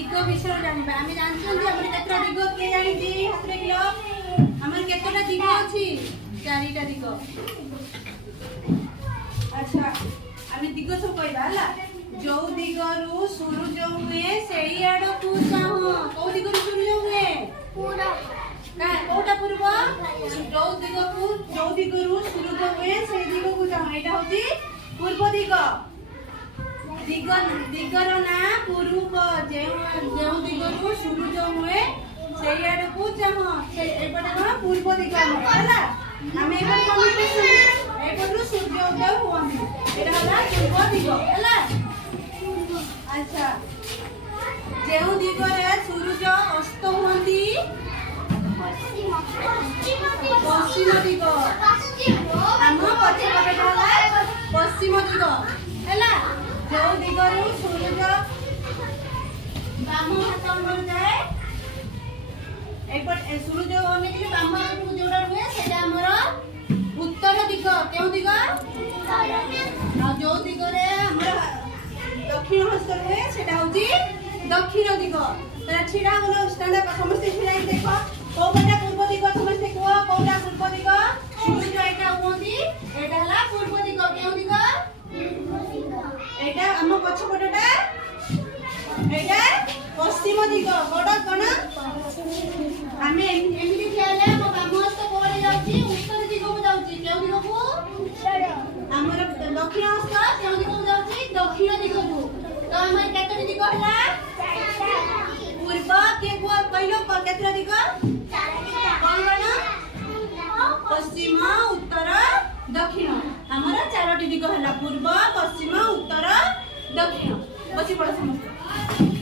दिग विषय जानबा आमे जानछन हमर केतरा दिग के जानि दी हाथ रे किलो हमर केतरा दिग अछि चारिटा दिग अच्छा आमे दिग सब कहबा हला जो दिगरु सूरज हुए सेई आडो तू चाहो को दिगरु सूरज हुए पूरा का कोटा पूर्व जो दिगरु सूरज हुए सेई दिग को चाहो एटा होती पूर्व दिग दिगर ना पूर्व जो दिगरु सूरज हुए सेई आडो को चाहो एपटा कोन पूर्व दिग हला आमे एपट कम्युनिकेशन एपटु सूर्य उदय हुआमी एटा हला पूर्व दिग हला अच्छा जेउ दिगरे सूरज अस्त होंती पश्चिम दिग हम पछे पटे हला पश्चिम दिग हला जेउ दिगरे सूरज बाम हाथ अंदर जाए एपट सूरज होने के बाम हाथ को जोड़ा हुए सेटा हमर उत्तर दिग केउ दिग आ जो दिगरे हमर दक्षिण हस्त हुए सेटा होची दक्षिण दिग तरा छिडा गलो स्टैंड अप समस्त छिडा देखो कोबटा पूर्व दिग समस्त को कोबटा पूर्व दिग सूरज एटा होंती एटा हला पूर्व दिग केउ दिग एटा हम पछ पटटा एटा पश्चिम दिग बड कोन हमें एमिति खेले हम बाम हस्त कोरे जाउची उत्तर दिग को जाउची केउ दिग को हमर दक्षिण हस्त केउ दिग को जाउची दक्षिण दिग को तो हमर केतरी दिग हला पूर्व के को पहिलो केतरा दिग कोन कोन पश्चिम उत्तर दक्षिण हमर चारोटी दिग हला पूर्व पश्चिम उत्तर दक्षिण बसी पड़ समस्त